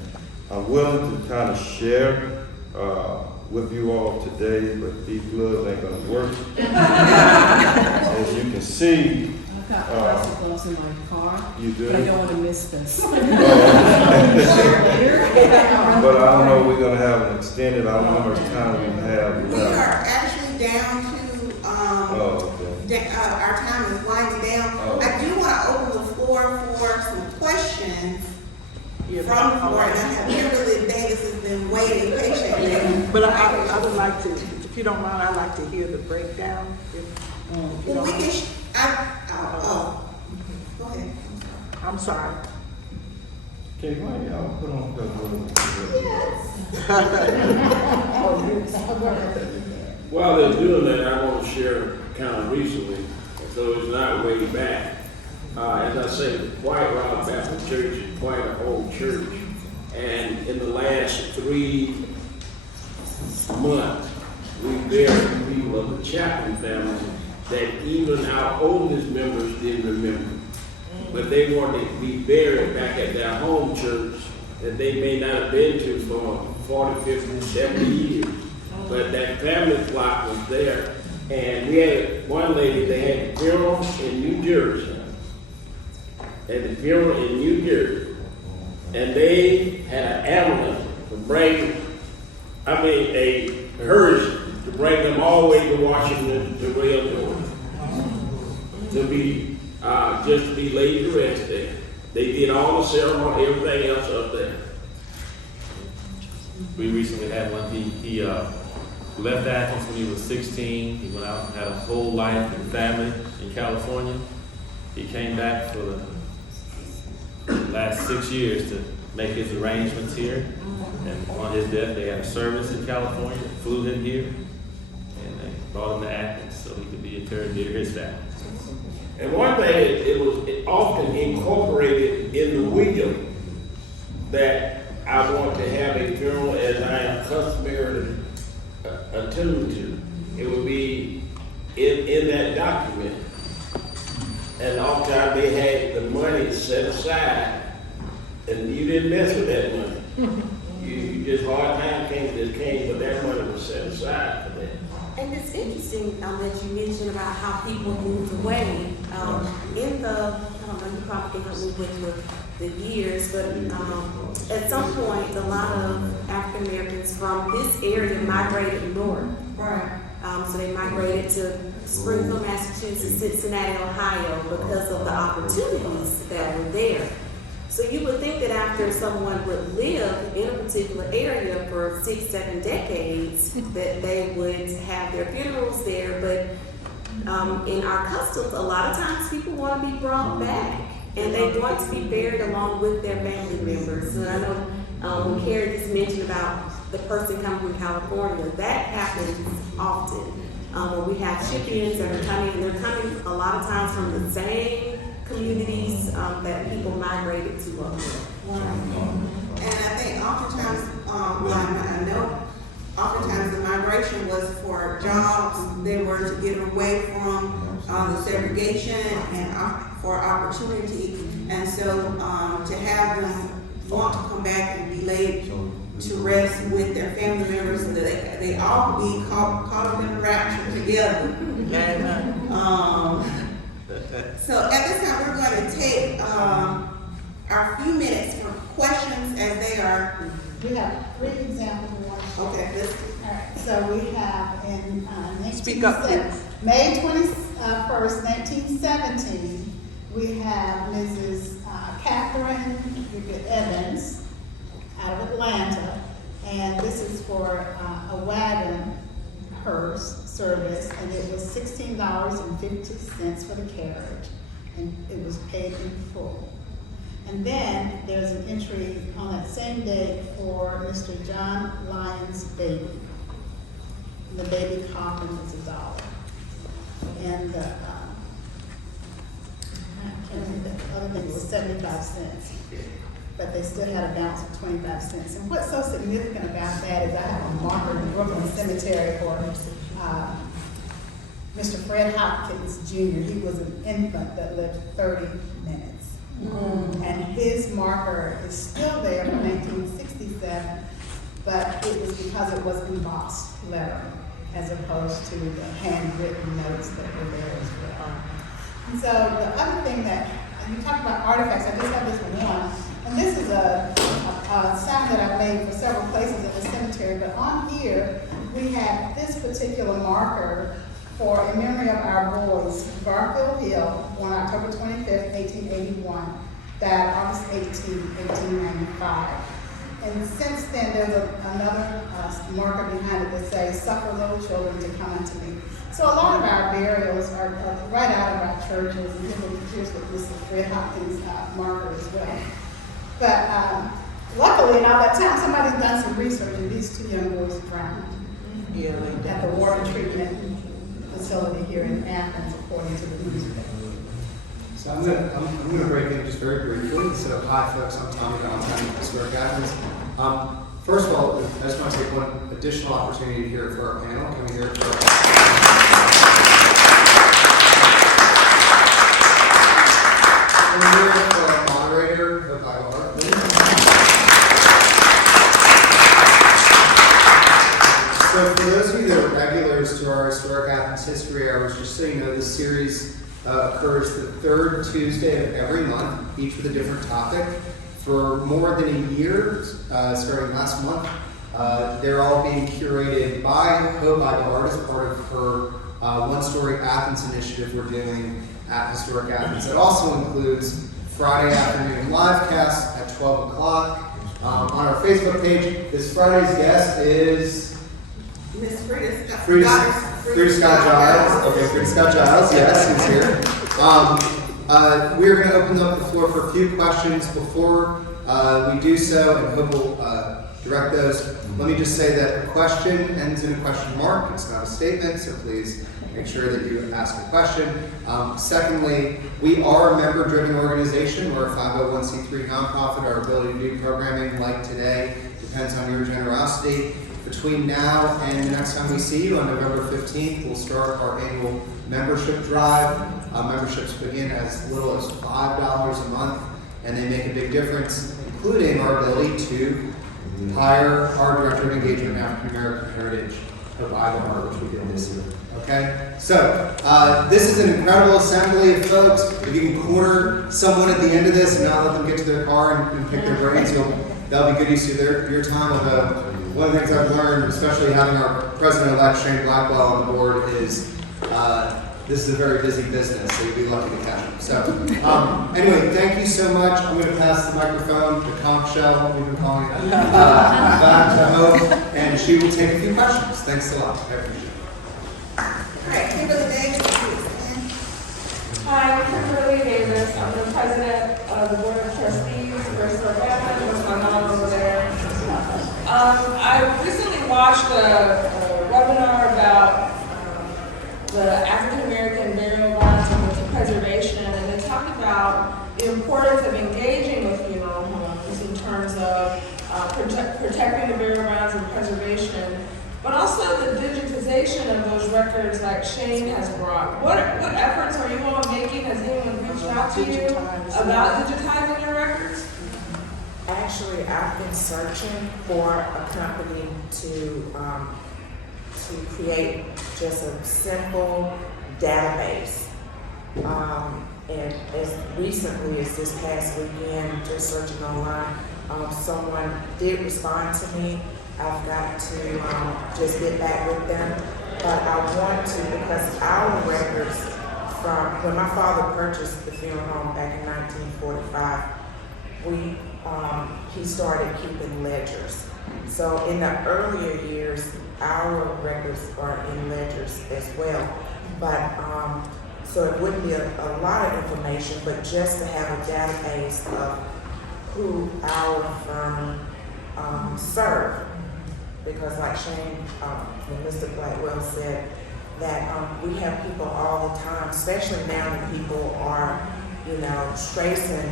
I'm willing to kind of share with you all today, but these gloves ain't gonna work. As you can see, I've got plastic gloves in my car, you do. but I don't want to miss this. But I don't know, we're gonna have an extended, I don't know how much time we have We left. are actually down to, our time is winding down. Oh. I do want to open the floor for some questions from the floor, and I have Kimberly Davis has been waiting patiently. But I would like to, if you don't mind, I'd like to hear the breakdown. If you Well, we don't can, go ahead. I'm sorry. Okay, why y'all put on the While they're doing that, I want to share kind of recently, so it's not way back. As I say, White Rock Baptist Church is quite an old church, and in the last 3 months, we buried people of the Chapman family that even our oldest members didn't remember. But they wanted to be buried back at their home church that they may not have been to for 40, 50, 70 years. But that family plot was there. And we had one lady, they had a funeral in New Jersey. And they had an ambulance to bring, a hearse to bring them all the way to Washington to Railroad. To be, just to be laid to rest there. They did all the ceremony, everything else up there. We recently had one. He left Athens when he was 16. He went out and had a whole life and family in California. He came back for the last 6 years to make his arrangements here. And on his death, they had a service in California, flew him here, and they brought him to Athens so he could be interred near his family. And one thing, it was often incorporated in the will that I want to have a funeral as I am customary attuned to. It would be in that document. And oftentimes they had the money set aside, and you didn't mess with that money. You just hard time came, but that money was set aside for that. And it's interesting that you mentioned about how people moved away. In the, I don't know, you probably can help me with the years, but at some point, a lot of African Americans from this area migrated north. Right. So they migrated to Springfield, Massachusetts, Cincinnati, Ohio, because of the opportunities that were there. So you would think that after someone would live in a particular area for 6, 7 decades, that they would have their funerals there. But in our customs, a lot of times people want to be brought back, and they want to be buried along with their family members. So I know When Carey just mentioned about the person coming from California, that happens often. When we have ship-ins that are coming, they're coming a lot of times from the same communities that people migrated to up here. And I think oftentimes, I know, oftentimes the migration was for jobs. They were to get away from the segregation and for opportunity. And so to have them want to come back and be laid to rest with their family members so that they all be caught up in the rapture together. So at this time, we're going to take our few minutes for questions as they are. We have 3 examples we want to share. Okay, let's. All right, so we have in Speak up, please. May 21st, 1917, we have Mrs. Catherine Evans out of Atlanta, and this is for a wagon hearse service, and it was $16.50 for the carriage, and it was paid in full. And then there's an entry on that same day for Mr. John Lyons' baby. And the baby coffin was $1. And the, I can't remember, the other thing was 75 cents. But they still had a balance of 25 cents. And what's so significant about that is I have a marker in Brooklyn Cemetery for Mr. Fred Hopkins Jr. He was an infant that lived 30 minutes. And his marker is still there from 1967, but it was because it was embossed letter as opposed to the handwritten notes that were there as well. And so the other thing that, you talk about artifacts, I just have this one, and this is a sound that I've made for several places in the cemetery, but on here, we have this particular marker for in memory of our boys, Garfield Hill, born October 25th, 1881, died August 18, 1895. And since then, there's another marker behind it that says, "Suffer little children to come unto me." So a lot of our burials are right out of our churches, and here's what this Fred Hopkins marker as well. But luckily, in all that time, somebody's done some research, and these 2 young boys drowned at the water treatment facility here in Athens, according to the newspaper. So I'm gonna break in just very briefly. So hi folks, I'm Tommy Valentine with Historic Athens. First of all, I just want to take one additional opportunity here for our panel. Can we hear it for our moderator, the Iglehart, please? So for those of you that are regulars to our Historic Athens History Hours, just so you know, this series occurs the 3rd Tuesday of every month, each with a different topic. For more than a year, starting last month, they're all being curated by Iglehart as part of her One Story Athens initiative we're doing at Historic Athens. It also includes Friday afternoon live casts at 12 o'clock. On our Facebook page, this Friday's guest is Miss Frida Scott Giles. Okay, Frida Scott Giles, yes, he's here. We're going to open up the floor for a few questions. Before we do so, and hope we'll direct those, let me just say that a question ends in a question mark. It's not a statement, so please make sure that you ask a question. Secondly, we are a member-driven organization. We're a 501c3 nonprofit. Our ability to do programming like today depends on your generosity. Between now and the next time we see you on November 15th, we'll start our annual membership drive. Memberships begin as little as $5 a month, and they make a big difference, including our ability to hire our Director of Engagement and African American Heritage of Iglehart, which we did this year. Okay? So, this is an incredible assembly of folks. If you can corner someone at the end of this and not let them get to their car and pick their brains, that'll be good use of your time. Although, one of the things I've learned, especially having our President-elect Shane Blackwell on the board, is this is a very busy business, so you'll be lucky to catch him. So, anyway, thank you so much. I'm going to pass the microphone, the conch shell, we've been calling it, back to Hope, and she will take a few questions. Thanks a lot. I appreciate it. All right, Kimberly Davis. Hi, I'm Kimberly Davis. I'm the president of the Board of Trustees for Historic Athens. That's my mom over there. I recently watched a webinar about the African American burial grounds and preservation, and they talked about the importance of engaging with funeral homes in terms of protecting the burial grounds and preservation, but also the digitization of those records like Shane has brought. What efforts are you all making? Has anyone reached out to you about digitizing your records? Actually, I've been searching for a company to create just a simple database. And as recently as this past weekend, just searching online, someone did respond to me. I've got to just get back with them, but I want to, because our records from when my father purchased the funeral home back in 1945, he started keeping ledgers. So in the earlier years, our records are in ledgers as well. But so it wouldn't be a lot of information, but just to have a database of who our firm served. Because like Shane and Mr. Blackwell said, that we have people all the time, especially now that people are, tracing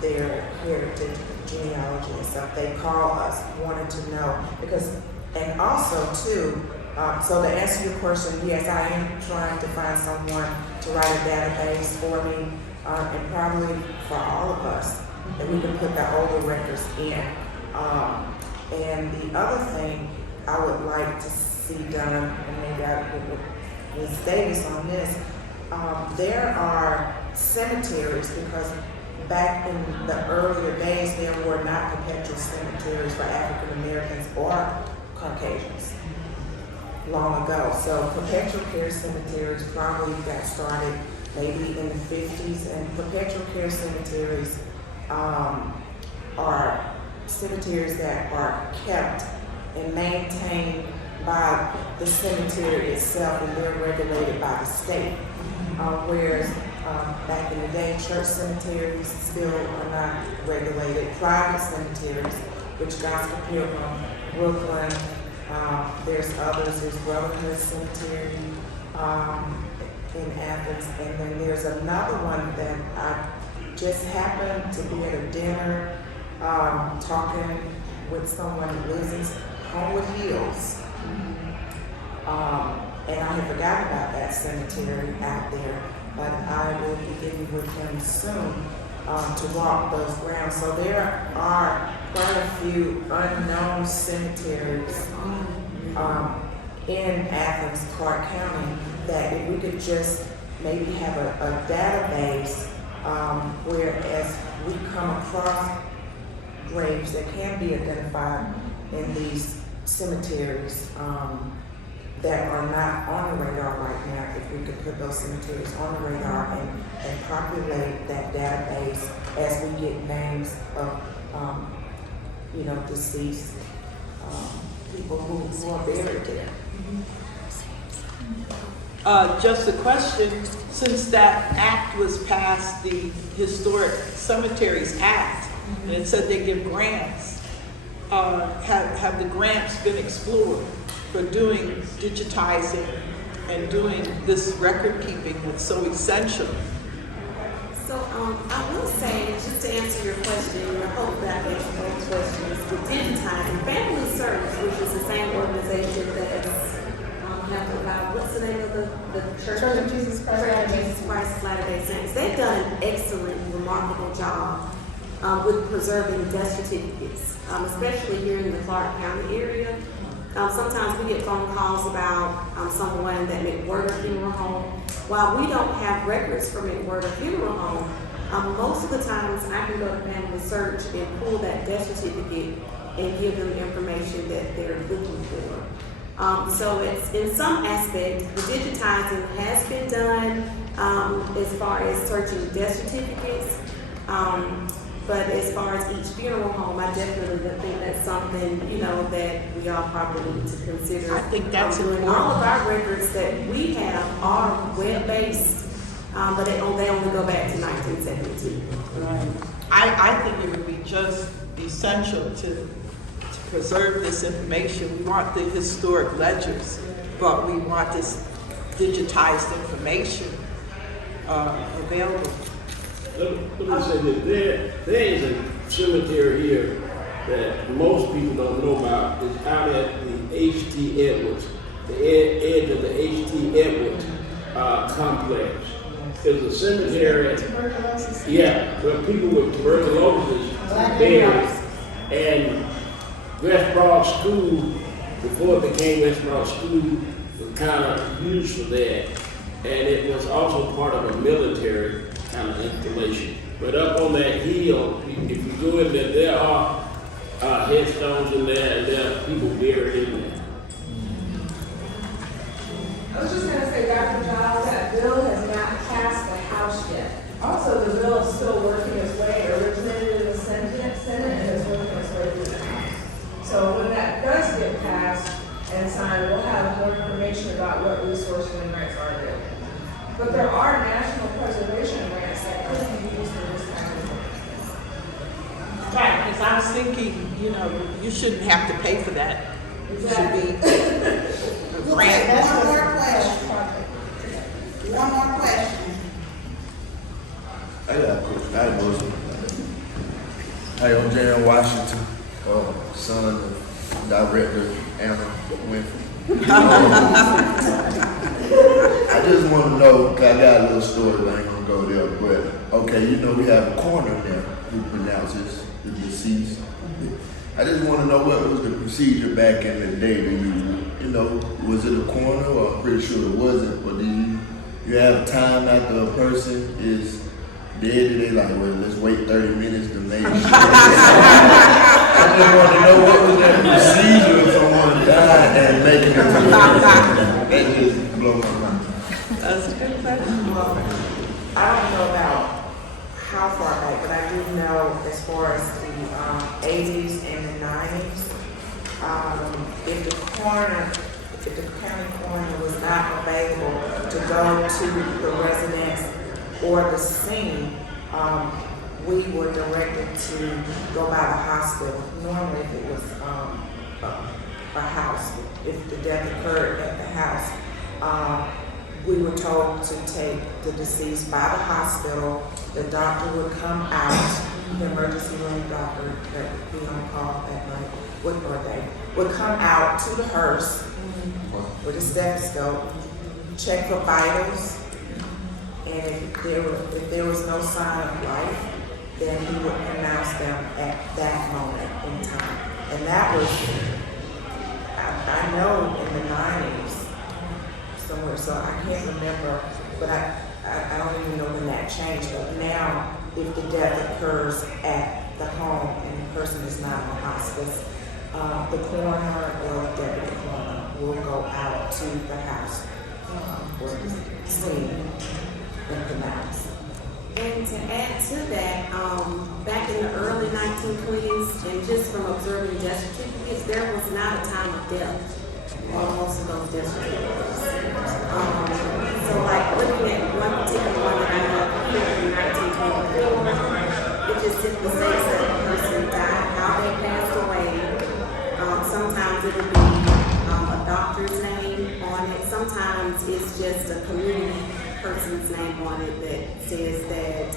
their heritage, genealogy and stuff. They call us, wanting to know, and also too, so to answer your question, yes, I am trying to find someone to write a database for me, and probably for all of us, that we can put the older records in. And the other thing I would like to see done, and maybe I would with Ms. Davis on this, there are cemeteries, because back in the earlier days, there were not perpetual cemeteries for African Americans or Caucasians long ago. So perpetual care cemeteries probably got started maybe in the 50s, and perpetual care cemeteries are cemeteries that are kept and maintained by the cemetery itself, and they're regulated by the state. Whereas back in the day, church cemeteries still are not regulated. Private cemeteries, which Gospel Pilgrim, Brooklyn, there's others, there's Brotherhood Cemetery in Athens, and then there's another one that I just happened to be at a dinner talking with someone who lives in Homewood Hills. And I had forgotten about that cemetery out there, but I will be getting with him soon to walk those grounds. So there are quite a few unknown cemeteries in Athens, Clark County, that if we could just maybe have a database where as we come across graves that can be identified in these cemeteries that are not on the radar right now, if we could put those cemeteries on the radar and populate that database as we get names of deceased people who are buried there. Just a question, since that act was passed, the Historic Cemeteries Act, and it said they give grants, have the grants been explored for doing digitizing and doing this record keeping that's so essential? So I will say, just to answer your question, and I hope that I answered both questions, with digitizing Family Search, which is the same organization that's about, what's the name of the church? Church of Jesus Christ. Church of Jesus Christ of Latter-day Saints. They've done an excellent, remarkable job with preserving death certificates, especially here in the Clark County area. Sometimes we get phone calls about someone that McWhorter Funeral Home. While we don't have records for McWhorter Funeral Home, most of the times I can go to Family Search and pull that death certificate and give them information that they're looking for. So it's, in some aspects, the digitizing has been done as far as searching death certificates. But as far as each funeral home, I definitely think that's something, that we all probably need to consider. I think that's important. All of our records that we have are web-based, but they only go back to 1972. Right. I think it would be just essential to preserve this information. We want the historic ledgers, but we want this digitized information available. Let me say this, there is a cemetery here that most people don't know about. It's out at the H.T. Edwards, the edge of the H.T. Edwards complex. There's a cemetery, yeah, where people with tuberculosis are buried. And West Broad School, before it became West Broad School, was kind of used for that. And it was also part of a military kind of installation. But up on that hill, if you go in there, there are headstones in there, and there are people buried in there. I was just gonna say, Dr. Giles, that bill has not passed the House yet. Also, the bill is still working its way, it originated in the Senate, and is working its way through the House. So when that does get passed and signed, we'll have more information about what resource wind rights are available. But there are national preservation grants that could be used for this kind of work. Right, because I was thinking, you know, you shouldn't have to pay for that. It should be a grant. One more question. One more question. I got a question. I was. Hey, I'm Jan Washington, son of director Anna Winfrey. I just want to know, cause I got a little story, but I ain't gonna go there. But okay, you know we have a coroner there who pronounces the deceased. I just want to know what was the procedure back in the day. Do you know, was it a coroner, or I'm pretty sure it wasn't, but do you have time after a person is dead? They like, well, let's wait 30 minutes to make sure. I just want to know what was that procedure if someone died and making it to the that just blow my mind. That's a good question. I don't know about how far back, but I do know as far as the 80s and the 90s, if the county coroner was not available to go to the residence or the scene, we were directed to go by the hospital. Normally, if it was a house, if the death occurred at the house, we were told to take the deceased by the hospital. The doctor would come out, the emergency room doctor that would be on call that night, would come out to the hearse with a stethoscope, check for vitals, and if there was no sign of life, then he would pronounce them at that moment in time. And that was, I know in the 90s somewhere, so I can't remember, but I don't even know when that changed. But now, if the death occurs at the home and the person is not in hospice, the coroner or the deputy coroner will go out to the house for the scene and pronounce. And to add to that, back in the early 1920s, and just from observing death certificates, there was not a time of death on most of those death certificates. So like looking at one particular one that I have here in 1924, it just simply says that the person died, how they passed away. Sometimes it will be a doctor's name on it. Sometimes it's just a community person's name on it that says that,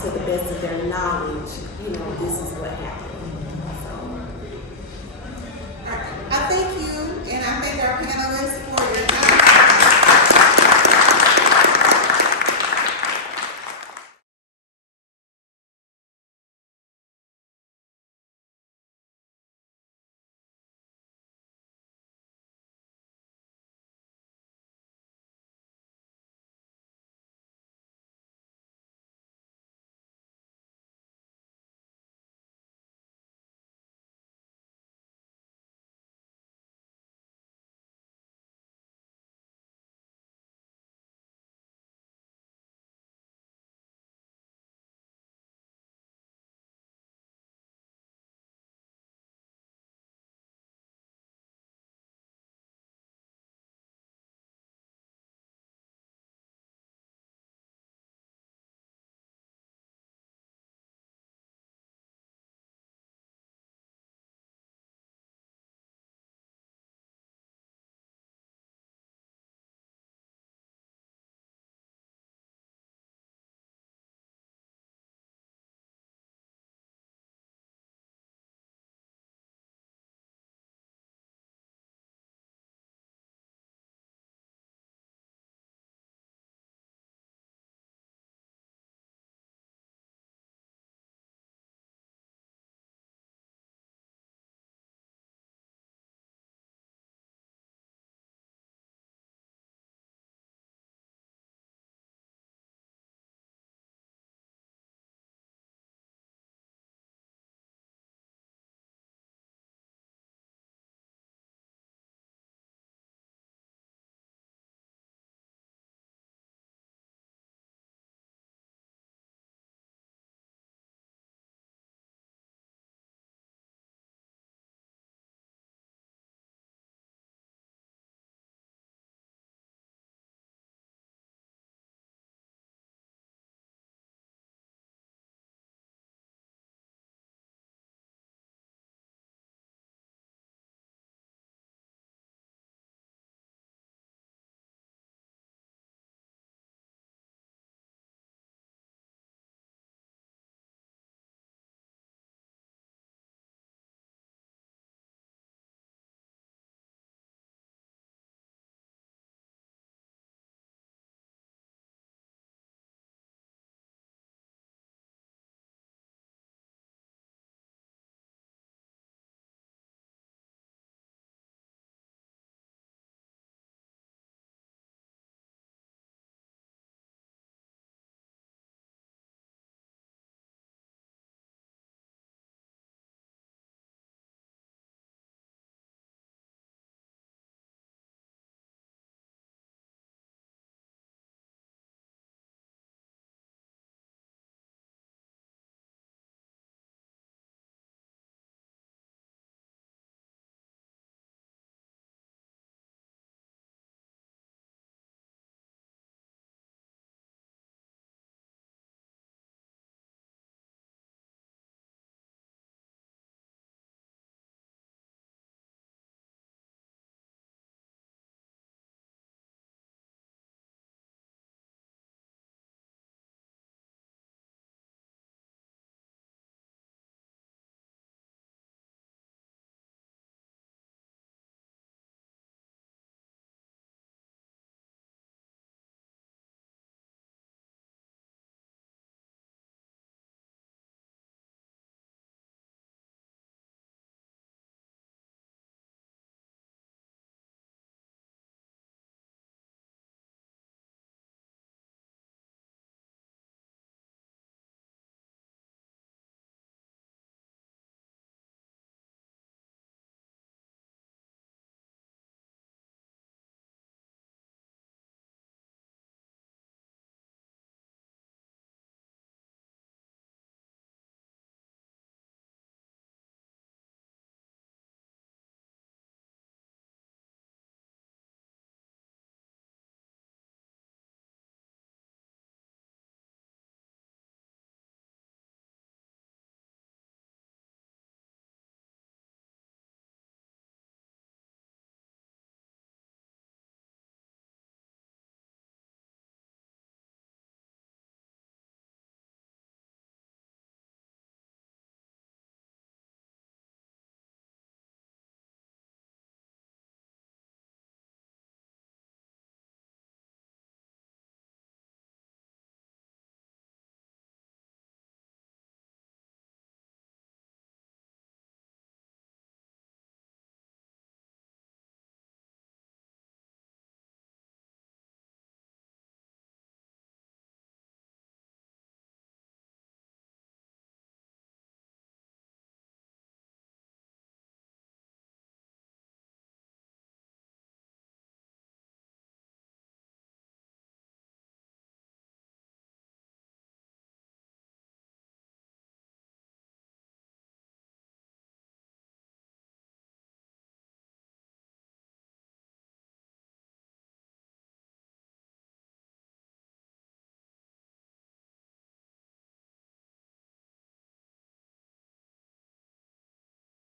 to the best of their knowledge, you know, this is what happened. I thank you, and I thank our panelists